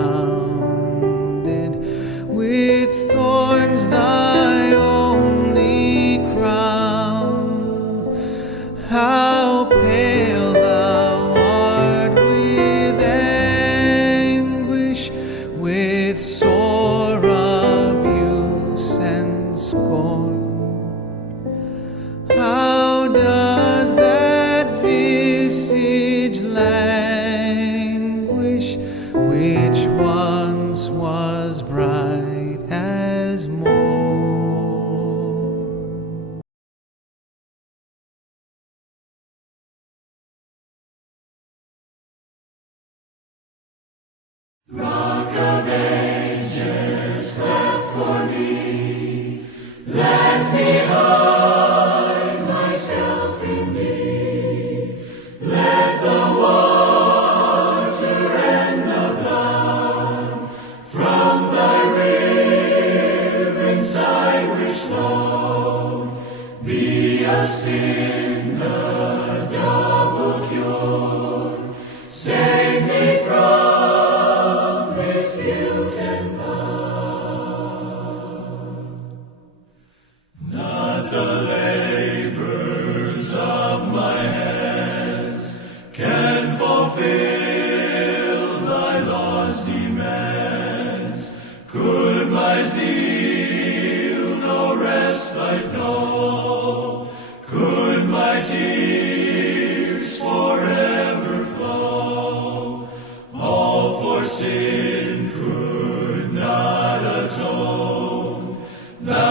surrounded with thorns, thy only crown. How pale thou art with anguish, with sore abuse and scorn. How does that visage languish, which once was bright as morn? Rock of Ages, cleft for me, let me hide myself in thee. Let the water and the blood from thy riven side which flow be a sin the double cure. Save me from this guilt and vow. Not the labors of my hands can fulfill thy law's demands. Could my zeal no respite know? Could my tears forever flow? All for sin could not atone. Thou